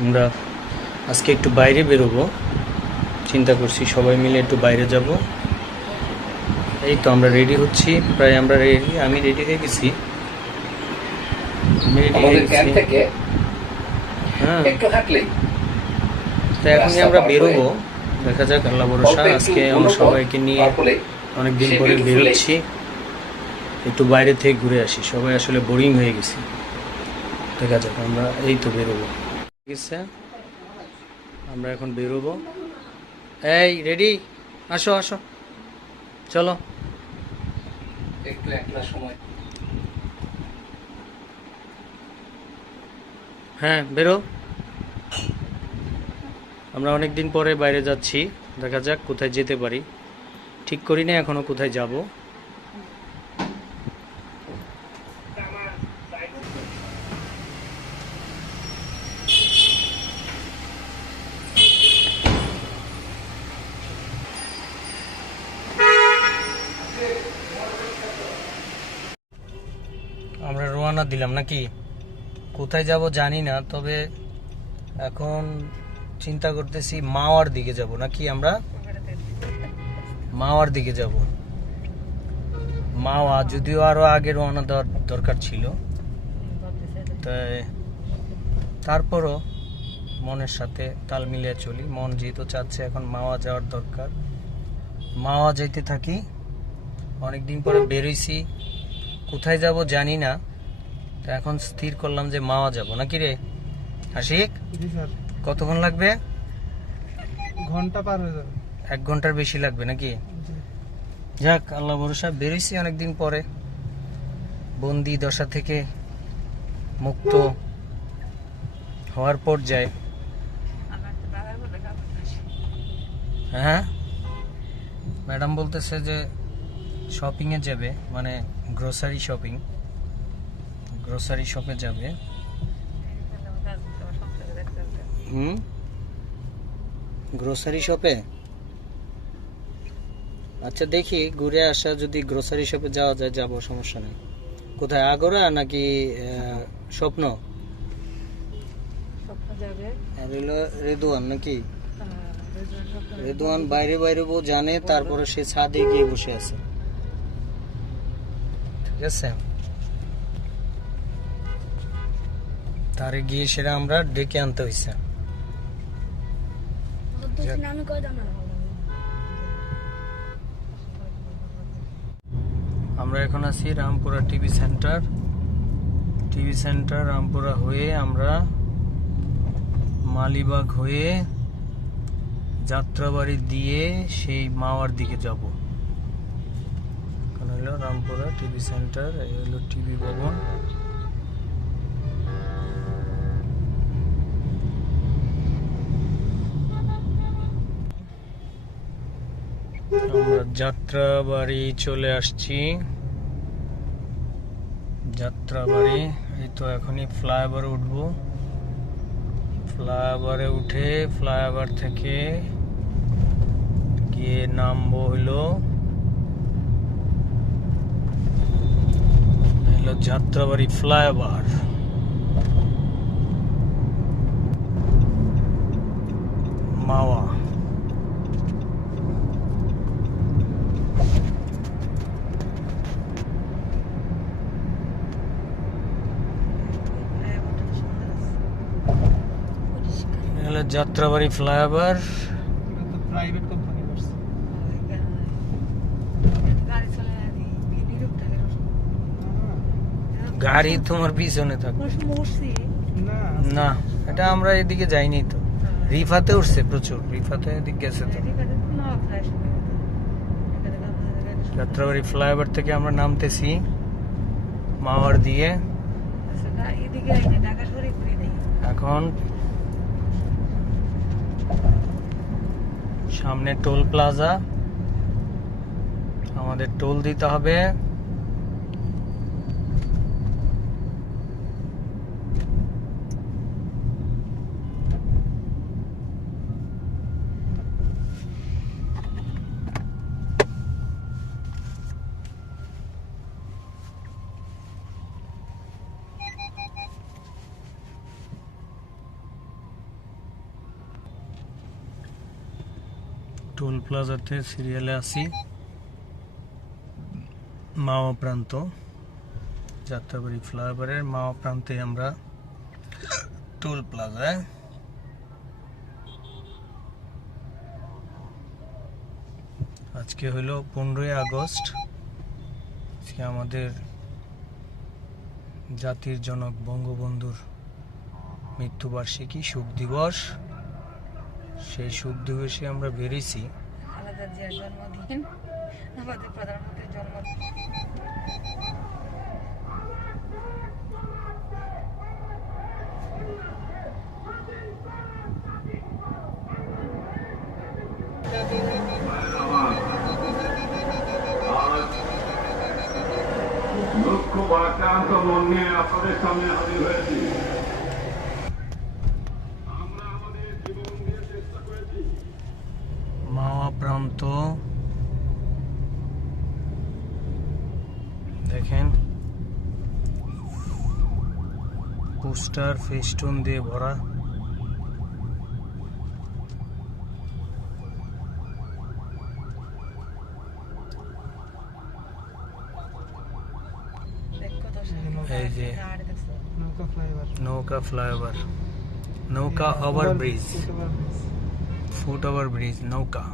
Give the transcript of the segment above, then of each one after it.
আমরা আজকে একটু বাইরে বেরোবো, চিন্তা করছি সবাই মিলে একটু বাইরে যাব। এই তো আমরা রেডি হচ্ছি, প্রায় আমরা রেডি, আমি রেডি হয়ে গেছি। হ্যাঁ, তো এখনই আমরা বেরোবো, দেখা যাক আল্লাহ ভরসা। আজকে আমরা সবাইকে নিয়ে অনেকদিন পরে বেরোচ্ছি, একটু বাইরে থেকে ঘুরে আসি, সবাই আসলে বোরিং হয়ে গেছি। দেখা যাক, আমরা এই তো বেরোবো, ঠিক আছে আমরা এখন বেরোবো। এই রেডি, আসো আসো, চলো একটু একটা সময়। হ্যাঁ বেরো, আমরা অনেক দিন পরে বাইরে যাচ্ছি, দেখা যাক কোথায় যেতে পারি, ঠিক করি না এখনো কোথায় যাব। আমরা রওনা দিলাম নাকি, কোথায় যাব জানি না, তবে এখন চিন্তা করতেছি মাওয়ার দিকে যাব নাকি, আমরা মাওয়ার দিকে যাব। মাওয়া যদিও আরো আগে রওনা দেওয়ার দরকার ছিল, তাই তারপরও মনের সাথে তাল মিলিয়ে চলি। মন যেহেতু চাচ্ছে এখন মাওয়া যাওয়ার দরকার, মাওয়া যাইতে থাকি। অনেকদিন পরে বেরোইছি, কোথায় যাব জানি না, তো এখন স্থির করলাম যে মাওয়া যাব নাকি রে আশিক? কতক্ষণ লাগবে? ঘন্টা পার হয়ে যাবে। 1 ঘন্টার বেশি লাগবে নাকি? যাক আল্লাহ ভরসা, বেরোইছি অনেকদিন পরে, বন্দি দশা থেকে মুক্ত হওয়ার পর যায়। হ্যাঁ, ম্যাডাম বলতেছে যে শপিংয়ে যাবে, মানে গ্রোসারি শপিং, গ্রোসারি শপে যাবে। গ্রোসারি শপে, আচ্ছা দেখি ঘুরে আসা, যদি গ্রোসারি শপে যাওয়া যায় যাবো, সমস্যা নেই। কোথায়, আগরা নাকি স্বপ্ন? রেদওয়ান নাকি? রেদওয়ান বাইরে বাইরে বউ জানে, তারপরে সে ছাদে গিয়ে বসে আছে, ঠিক আছে, তারে গিয়ে সেটা আমরা ডেকে আনতে হয়েছে। আমরা এখন আছি Rampura TV centre, TV centre Rampura হয়ে আমরা মালিবাগ হয়ে যাত্রাবাড়ি দিয়ে সেই মাওয়ার দিকে যাব। এখানে হলো রামপুরা টিভি সেন্টার, এই হলো টিভি ভবন। আমরা যাত্রাবাড়ি চলে আসছি, যাত্রাবাড়ি। এই তো এখনই ফ্লাইওভারে উঠবো, ফ্লাইওভারে উঠে ফ্লাইওভার থেকে গিয়ে নামবো হলো যাত্রাবাড়ি ফ্লাইওভার। মাওয়া যাত্রাবাড়ি ফ্লাইওভার। প্রাইভেট কোম্পানি করছে। গাড়ি তোমার পিছনে থাকবে না, এটা আমরা এদিকে যাইনি তো, রিফাতে উঠছে প্রচুর, রিফাতে এদিক গেছে তো। যাত্রাবাড়ি ফ্লাইওভার থেকে আমরা নামতেছি মাওয়ার দিয়ে। এখন সামনে টোল প্লাজা, আমাদের টোল দিতে হবে। টোল প্লাজাতে সিরিয়ালে আছি, মাওয়া প্রান্ত, যাত্রাবাড়ি ফ্লাইওভারের মাওয়া প্রান্তে আমরা টোল প্লাজায়। আজকে হলো 15ই আগস্ট, আজকে আমাদের জাতির জনক বঙ্গবন্ধুর মৃত্যুবার্ষিকী, শোক দিবস। সেই শোক দিবসে আমরা বেরিয়েছি। খালেদা জিয়ার জন্মদিন, আমাদের প্রধানমন্ত্রীর জন্মদিন। দুঃখ ভারাক্রান্ত মন নিয়ে আপনাদের সামনে হাজির হয়েছি। আমরা আমাদের জীবন দিয়ে চেষ্টা করেছি। মাওয়া প্রান্ত দেখেন, পোস্টার ফেস্টুন দিয়ে ভরা। দেখ কত এই যে গাড়ি দেখছো? নৌকা ফ্লাইওভার, নৌকা ফ্লাইওভার, নৌকা over bridge, foot over bridge, নৌকা।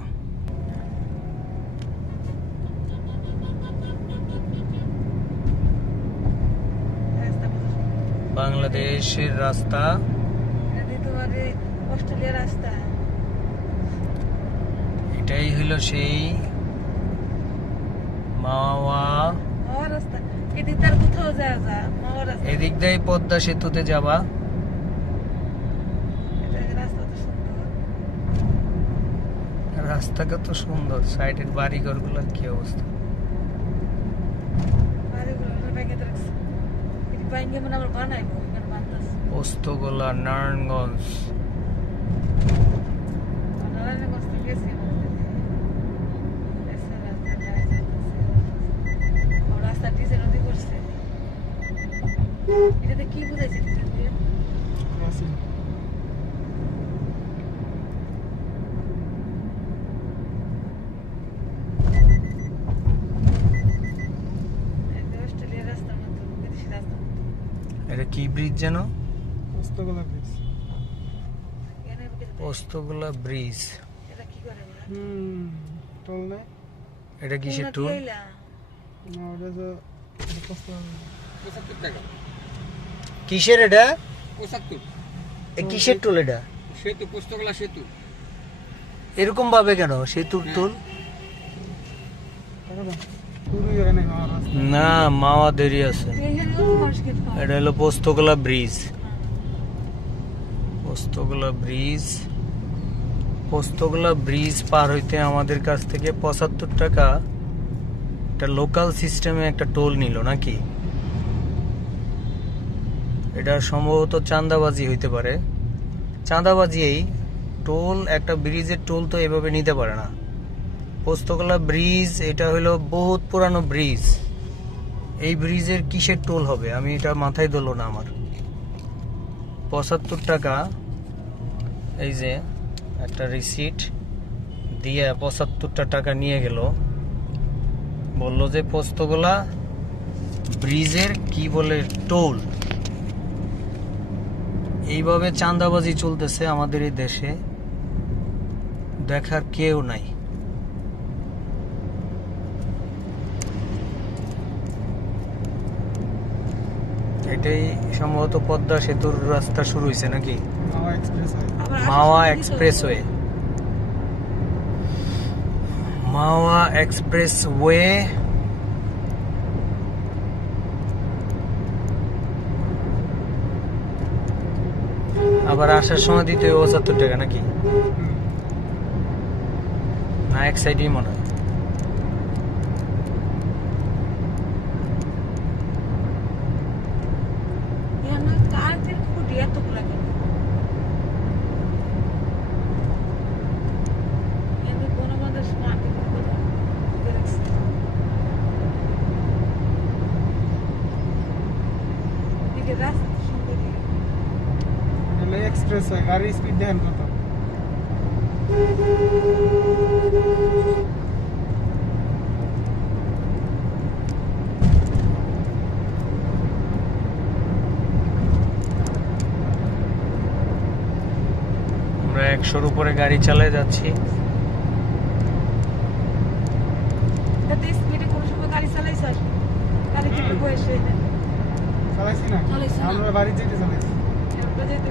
রাস্তা কত সুন্দর। বাংলাদেশের রাস্তা, এটা তোমার এই অস্ট্রেলিয়ার রাস্তা। এটাই হলো সেই মাওয়া। মাওয়া রাস্তা, এদিক তার কোথাও যাওয়া যা মাওয়া রাস্তা। এদিক দিয়ে পদ্মা সেতুতে যাবা। এটা রাস্তা তো সুন্দর। রাস্তা কত সুন্দর, সাইডের বাড়িঘর গুলার কি অবস্থা। বাড়িগুলো ভেঙে রাখছে। এটি ভেঙে মানে আমরা বানাইবো, এখানে বানতেছে। পোস্তগোলা, নারায়ণগঞ্জ। নারায়ণগঞ্জ থেকে গেছি আমাদের। এসে রাস্তা গায়ে চলতেছে। ও রাস্তা ডিজেল নদী করছে। এটাতে কি বুঝাইছে ডিজেল দিয়ে? ক্রসিং। অস্ট্রেলিয়ার রাস্তার মতো, বিদেশি রাস্তার মতো। এটা কি ব্রিজ যেন? পোস্তগোলা ব্রিজ। এখানে বুঝতে- পোস্তগোলা ব্রিজ। এটা কি করে ওরা? টোল নাই এটা কিসের কোন টুল? নদী আইলা? না, ওটা তো পোস্তগোলা। 75 টাকা, কিসের এটা? 75। কিসের টুল এটা? সেতু, পুস্তকলা সেতু। এরকম ভাবে কেন সেতুর টুল? টাকা দাও। পুরোই হয় নাই মাওয়া রাস্তা। না, মাওয়া দেরি আছে। এইখানে কত মানুষ খেতে পারে? এটা হলো Postogola bridge. Postogola bridge, Postogola bridge পার হইতে আমাদের কাছ থেকে 75 টাকা একটা লোকাল সিস্টেমে একটা টোল নিল নাকি। এটা সম্ভবত চাঁদাবাজি হইতে পারে। চাঁদাবাজি, এই টোল, একটা ব্রিজের টোল তো এভাবে নিতে পারে না। পোস্তগোলা ব্রিজ এটা হলো বহুত পুরানো ব্রিজ। এই ব্রিজের কিসের টোল হবে আমি এটা মাথায় ধরলো না আমার। 75 টাকা, এই যে একটা রিসিট দিয়ে 75টা টাকা নিয়ে গেল, বলল যে পোস্তগোলা ব্রিজের কি বলে টোল। এইভাবে চাঁদাবাজি চলতেছে আমাদের এই দেশে, দেখার কেউ নাই। এটাই সম্ভবত পদ্মা সেতুর রাস্তা শুরু হয়েছে নাকি, মাওয়া এক্সপ্রেস হয়। আবার মাওয়া আসার সময় এক্সপ্রেসওয়ে। মাওয়া এক্সপ্রেসওয়ে। আবার আসার সময় দিতে হবে 75 টাকা নাকি, না এক সাইডেই মনে হয়। এখানে কারেন্টের খুঁটি এতগুলা কেন? এখানে গণমাধ্যমের মাটি গুলো ঢুকে রাখছে। এদিকে রাস্তা তো সুন্দর দিকে। এক্সপ্রেস হয়, গাড়ির স্পিড দেখেন কত। আমরা 100-র উপরে গাড়ি চালিয়ে যাচ্ছি। তাতে স্পিডে কোনো সময় গাড়ি চালাইছ আর গাড়ি কিন্তু বয়স হয়ে যায় চালাইছি না চালাইছি না। আমরা বাড়ির যেতে চালাইছি আমরা যেতে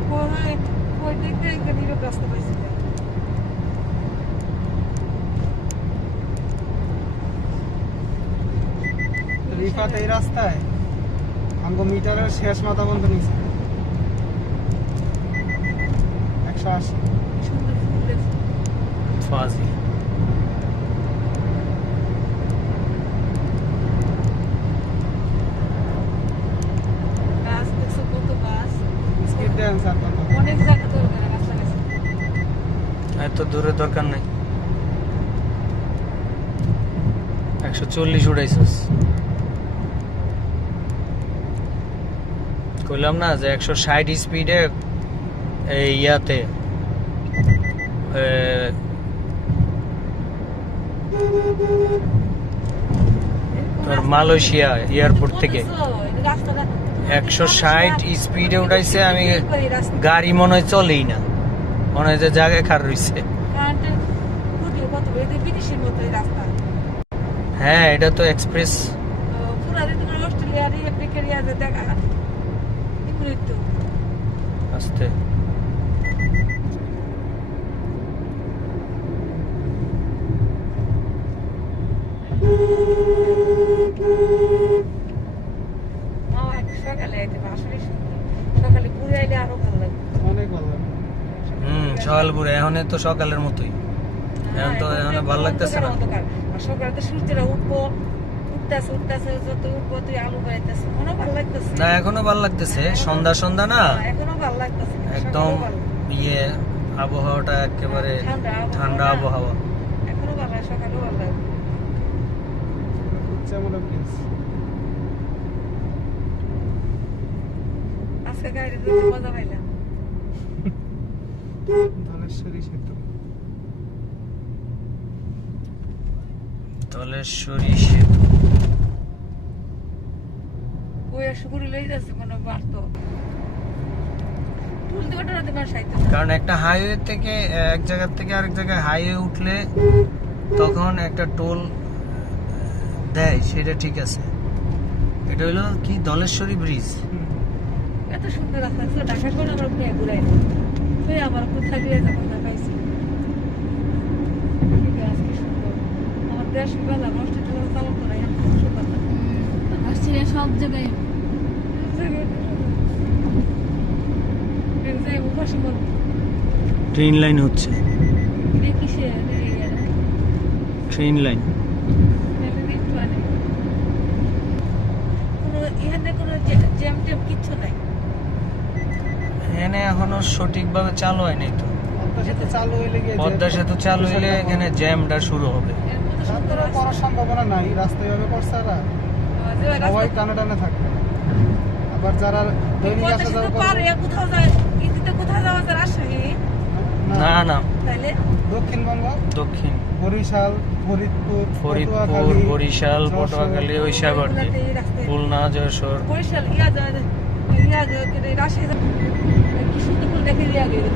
কই দেখতে একটা নীরব রাস্তা পাইছি রিফাত এই রাস্তায় আমগো মিটারের শেষ মাথা বন্ধ নিয়েছে 180 সুন্দর ফুল দেখছি ফাজি গাছ দেখছো কত গাছ স্কিপ দেন স্যার কত অনেক জায়গা দরকার গাছ লাগাইছে এত দূরে দরকার নাই। 140 উড়াইছিস, কইলাম না যে 160 স্পিডে এই ইয়াতে তোর মালয়েশিয়া এয়ারপোর্ট থেকে 160 স্পিডে উঠাইছে। আমি গাড়ি মনে হয় চলেই না, মনে হয় যে জায়গায় খার রইছে। বিদেশের মতো এই রাস্তা হ্যাঁ, এটা তো এক্সপ্রেস। পুরা দিন অস্ট্রেলিয়ার আমেরিকার ইয়াতে দেখা এগুলোই তো আস্তে সকালে আইতে আসলে সকালে ঘুরে আইলে আরো ভালো লাগবে অনেক ভালো লাগে সকাল পুরো এখন তো সকালের মতোই। এখন তো এখন ভালো লাগতেছে না। আর সকালে তো সূর্যেরা উঠতেছে যত উঠবো তুই আলু বাড়াইতেছে মনে ভালো লাগতেছে না, এখনো ভালো লাগতেছে। সন্ধ্যা সন্ধ্যা না, এখনো ভালো লাগতেছে একদম ইয়ে আবহাওয়াটা একেবারে ঠান্ডা আবহাওয়া। এখনো ভালো লাগে, সকালেও ভালো লাগে উচ্চামূলক প্লেস আজকে গাড়ি দিতে মজা পাইলাম ধলেশ্বরী সেতু ধলেশ্বরী সেতু। ওই সুগুড়ি লই যাচ্ছে কোনো বাড়তো তুলতে ওঠাতে পার সাইতে কারণ একটা হাইওয়ে থেকে এক জায়গা থেকে আরেক জায়গায় হাইওয়ে উঠলে তখন একটা টোল দেয়, সেটা ঠিক আছে। এটা হলো কি ধলেশ্বরী ব্রিজ। এত সুন্দর রাস্তা ছিল ঢাকা করে আমরা ঘুরে ঘুরাই তুই আমার কোথায় দিয়ে যাবো না পাইছি আজকে সুন্দর আমার দেশ বেলা নষ্ট চালু করাই আসছে সব জায়গায় ট্রেন লাইন হচ্ছে, কিসে ট্রেন লাইন। কোনো এখানে কোনো জ্যাম ট্যাম কিচ্ছু নাই এখানে এখনো সঠিকভাবে চালু হয় নাই তো। পদ্মা সেতু চালু হইলে গিয়ে পদ্মা সেতু চালু হইলে এখানে জ্যামটা শুরু হবে। এর মতো সুন্দর তারপরে করার সম্ভাবনা নাই, রাস্তায় ভাবে করছে ওরা সবাই টানে টানে থাকবে। আবার যারা দৈনিক আসা যাওয়া পারে করবে কোথাও যায় ইতিতে কোথাও যাওয়া যায় রাজশাহী না না, তাইলে দক্ষিণবঙ্গ দক্ষিণ বরিশাল ফরিদপুর ফরিদপুর, বরিশাল, পটুয়াখালী, ওই সাগর দিয়ে ওগুলাতে এই রাস্তায় খুলনা, যশোর। বরিশাল ইয়া যায় রাজশাহী কি সুন্দর ফুল দেখে ইয়া গেছে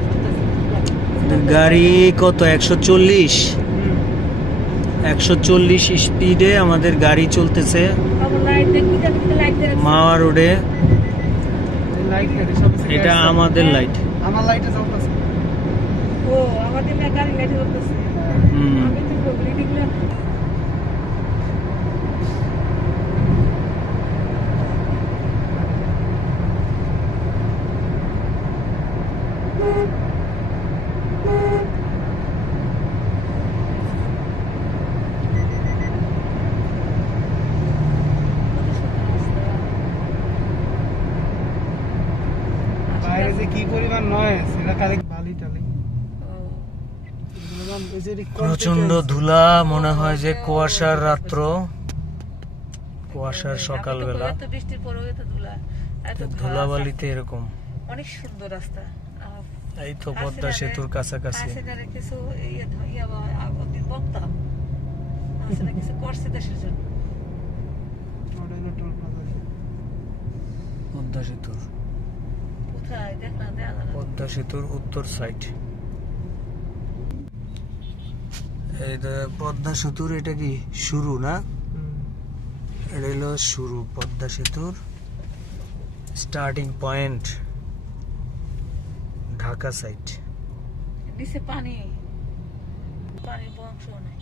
গাড়ি কত 140 স্পিডে আমাদের গাড়ি চলতেছে আমার লাইট দেখি লাইট দেয় মাওয়া রোডে। এই লাইট গাড়ি সব এটা আমাদের লাইট। আমার লাইটে চলতেছে ও আমাদের গাড়ি লাইট জ্বলতেছে আমি তো বলি দেখলে বাইরে যে কি পরিমাণ নয়েজ, এটা খালি বালি টালি প্রচন্ড ধুলা, মনে হয় যে কুয়াশার রাত্র, কুয়াশার সকালবেলা, এত বৃষ্টির পরেও এত ধুলা এত ধুলাবালিতে এরকম। অনেক সুন্দর রাস্তা এই তো পদ্মা সেতুর কাছাকাছি। হাসিনারে কিছু ওদিন বলতাম হাসিনা কিছু করছে দেশের জন্য। ওটা হলো টোল প্লাজা। পদ্মা সেতুর কোথায় দেখ না দেয়া যায় না। পদ্মা সেতুর উত্তর সাইড। এই তো পদ্মা সেতুর এটা কি শুরু না? এটা হলো শুরু পদ্মা সেতুর স্টার্টিং পয়েন্ট ঢাকা সাইড। নিচে পানি পানির বংশ নাই।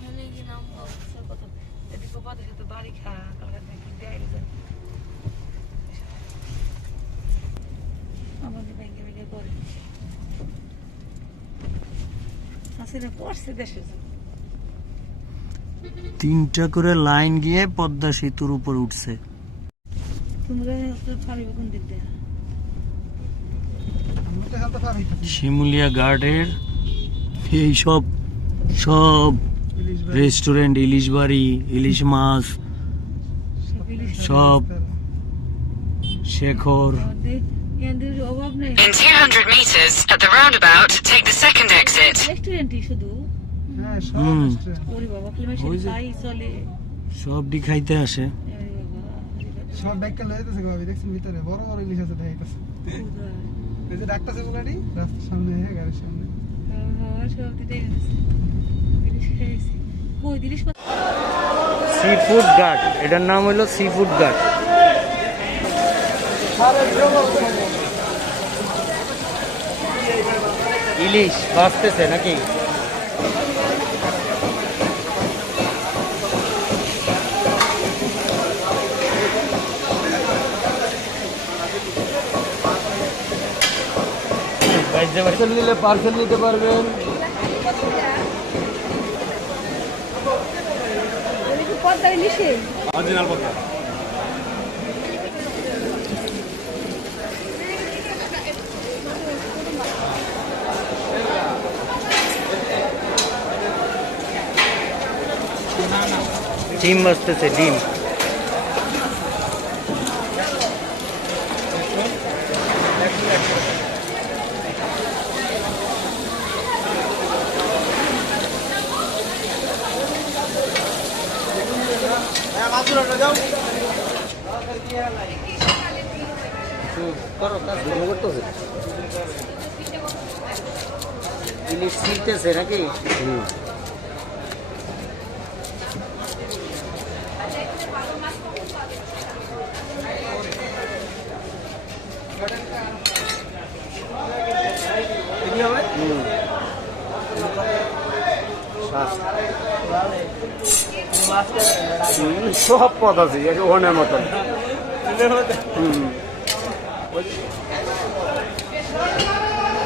নাহলে কি নাম অবস্থার কথা এদিকে পথে সাথে বাড়ি খা কালকে দেখি দেয় যায় আমাদের ব্যাংকে ব্যাংকে করে হাসিনা করছে দেশের জন্য। 3টা করে লাইন গিয়ে পদ্মা সেতুর উপর উঠছে। তোমরা তো পারিবে কোন দিক দিয়ে? আমরা তো হেলতে পারি। শিমুলিয়া গার্ডের এই সব সব ইলিশ ভাই, রেস্টুরেন্ট, ইলিশ বাড়ি, ইলিশ মাছ, সব শেখর। আমাদের অভাব নেই। In 200 meters, at the roundabout, take the second exit. রেস্টুরেন্টই শুধু হ্যাঁ সব হুম। restaurant। ওরে বাবা কিলোমিটার ওই যে- পাই চলে। সব দি খাইতে আসে। আরে বাবা সব ব্যাগকে লয়ে যেতেছে ভাবি, দেখছেন ভিতরে বড় বড় ইলিশ আছে দেখাইতেছে। এই যে ডাক্তারছে বুলাডি রাস্তার সামনে গাড়ির সামনে। সব দিতে গেছে জিনিস খেয়েছি কই জিনিস সি ফুড গার্ড, এটার নাম হলো সি ফুড গার্ড। ইলিশ বাঁচতেছে নাকি? পার্সেল নিলে পার্সেল নিতে পারবেন। পদ্মার ইলিশে ডিম বাঁচতেছে, ডিম। ইলিশ ছিলতেছে নাকি? সব পথ আছে ওখানের মতন।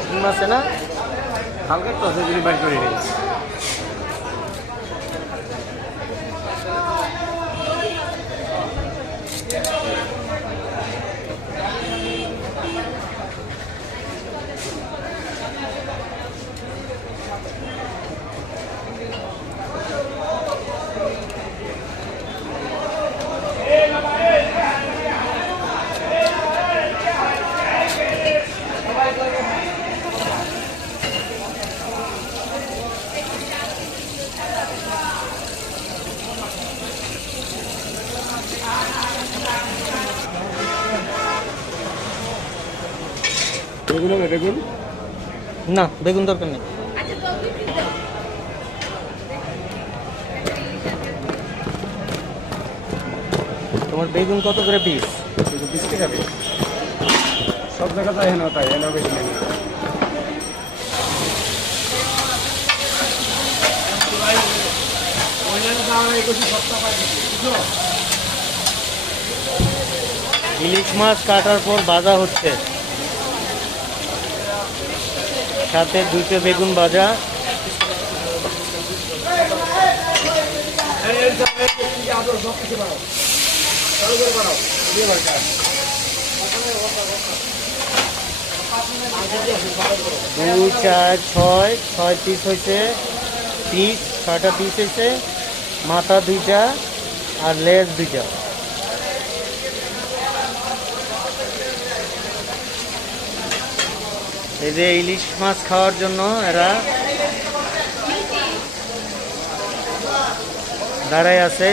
ডিম আছে না? হালকা টসে যদি বাইর করে নিই। বেগুন হবে বেগুন? না, বেগুন দরকার নেই। তোমার বেগুন কত করে পিস? 20 টাকা পিস। সব জায়গা তাই হেন তাই হেন বেশি নেই। ইলিশ মাছ কাটার পর ভাজা হচ্ছে, সাথে 2টো বেগুন ভাজা। দুই, 4, 6 পিস হয়েছে, পিস 6টা পিস হয়েছে, মাথা 2টা আর লেজ 2টা। এই যে ইলিশ মাছ খাওয়ার জন্য এরা দাঁড়ায় আছে।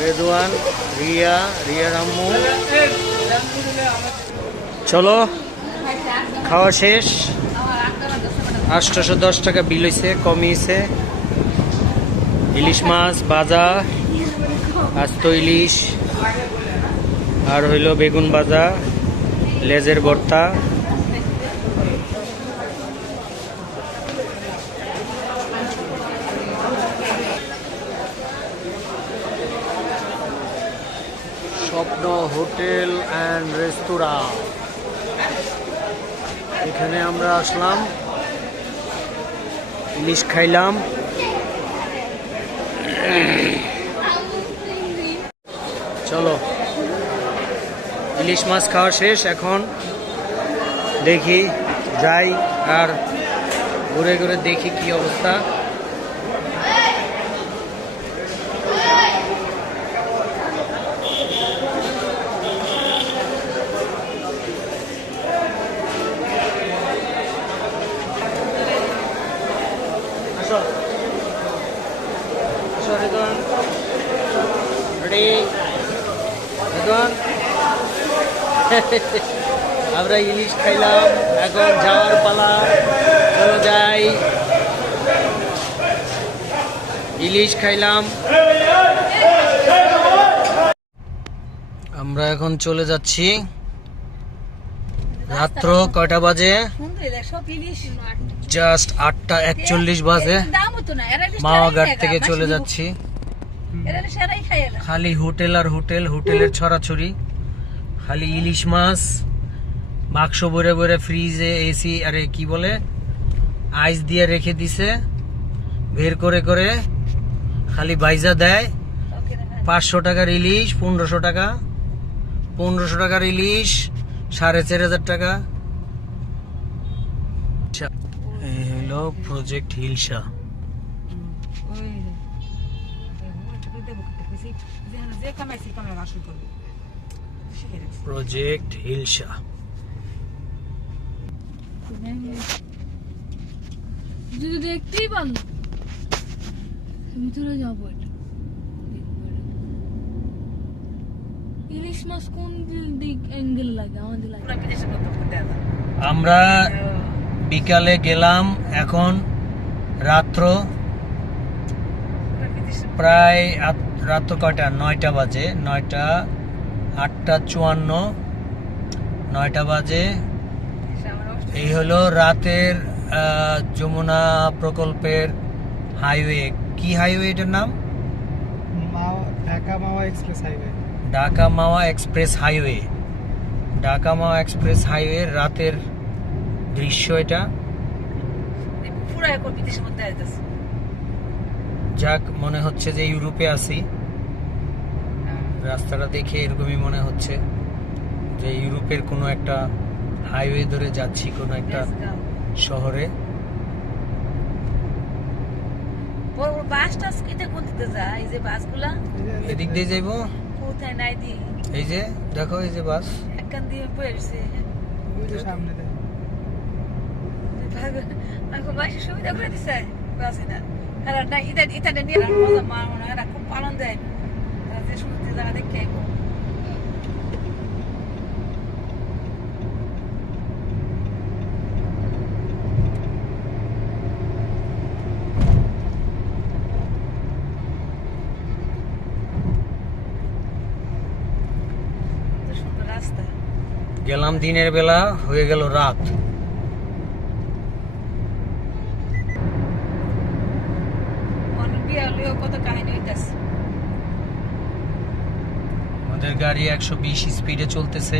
রেদওয়ান, রিয়ার আম্মু। চলো, খাওয়া শেষ। 810 টাকা বিল হয়েছে, কমিয়েছে। ইলিশ মাছ ভাজা, আস্ত ইলিশ, আর হইল বেগুন ভাজা, লেজের ভর্তা। স্বপ্ন হোটেল অ্যান্ড রেস্তোরাঁ, এখানে আমরা আসলাম, ইলিশ খাইলাম। চলো, ইলিশ মাছ খাওয়া শেষ। এখন দেখি যাই আর ঘুরে ঘুরে দেখি কি অবস্থা। আমরা ইলিশ খাইলাম, এখন যাওয়ার পালা। চলো যাই, ইলিশ খাইলাম। আমরা এখন চলে যাচ্ছি। রাত্র কয়টা বাজে? জাস্ট 8:41 বাজে। মাওয়াঘাট থেকে চলে যাচ্ছি। খালি হোটেল আর হোটেল, হোটেলের ছড়াছড়ি। খালি ইলিশ মাছ বাক্স ভরে ভরে ফ্রিজে এসি আরে কি বলে আইস দিয়ে রেখে দিছে, বের করে করে খালি বাইজা দেয়। 500 টাকার ইলিশ 1500 টাকা, 1500 টাকার ইলিশ 4500 টাকা। এই হলো প্রজেক্ট হিলসা। প্রজেক্ট হিলসা। যদি দেখতেই পান ভিতরে যাবো। এটা ইলিশ মাছ কোন দিক অ্যাঙ্গেল লাগে? আমাদের লাগে আমরা বিকালে গেলাম, এখন রাত্র প্রায় রাত্র কয়টা? 9টা বাজে। 8:54, 9টা বাজে। এই হলো রাতের যমুনা প্রকল্পের হাইওয়ে। কি হাইওয়ে এটার নাম? ঢাকা মাওয়া এক্সপ্রেস হাইওয়ে। ঢাকা মাওয়া এক্সপ্রেস হাইওয়ে। ঢাকা মাওয়া এক্সপ্রেস হাইওয়ে রাতের দৃশ্য এটা। যাক, মনে হচ্ছে যে ইউরোপে আছি। রাস্তাটা দেখে এরকমই মনে হচ্ছে যে ইউরোপের কোনো একটা হাইওয়ে ধরে যাচ্ছি, কোনো একটা শহরে। এদিক দিয়ে যাইবো। এই যে দেখো, এই যে বাস সামনে সুবিধা করে দিচ্ছে খুব আনন্দ দেয়। সমুদ্রের জায়গা দেখে গেলাম দিনের বেলা, হয়ে গেল রাত। কত কাহিনী হইতেছে। আমাদের গাড়ি 120 স্পিডে চলতেছে।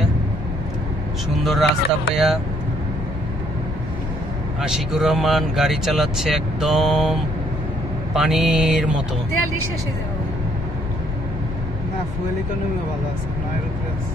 সুন্দর রাস্তা পেয়া আশিকুর রহমান গাড়ি চালাচ্ছে একদম পানির মতো। তেল শেষ হয়ে যাবে না, ফুয়েল ইকোনমিও ভালো আছে, 9 রুপি আছে।